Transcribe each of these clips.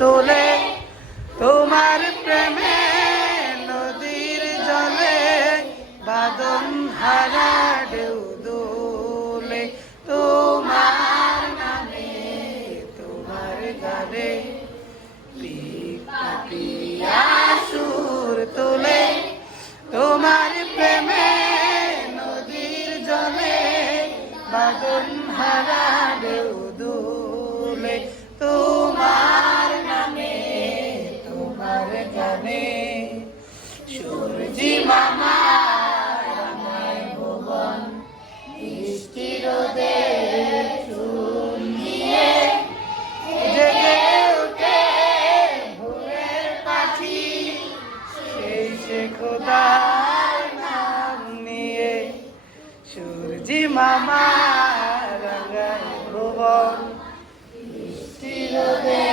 তোলে তোমার প্রেমে নদীর জলে বাদন হারা ঢেউ দোলে তোমার নামে তোমার গানে পিয়া সুর তোলে তোমার প্রেমে নদীর জলে বাদন হারা ঢেউ দোলে তোমার নামে তোমার গানে সূর্যি মামা রাঙায় ভুবন বৃষ্টি রোদে চুল নিয়ে জেগে ওঠে ভোরের পাখি সেই সে খোদার নাম নিয়ে সূর্যি মামা রাঙায় ভুবন বৃষ্টি রোদে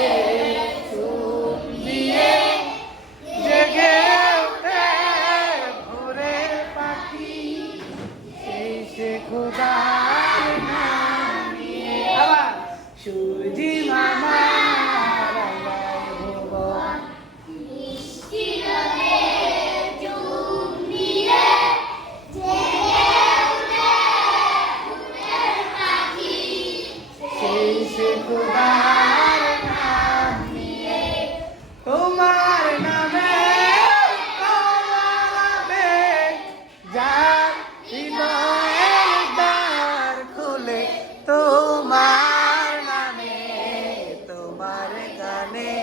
চুল নিয়ে জেগে ওঠে ভোরের পাখি সেই সে খোদার নাম নিয়ে আবার সূর্যি মামা রাঙায় ভুবন বৃষ্টি রোদে চুল নিয়ে জেগে ওঠে ভোরের পাখি সেই সে খোদার নাম নিয়ে তোমার নামে কলাবে যার হৃদয়ের দ্বার খুলে তোমার নামে তোমার গানে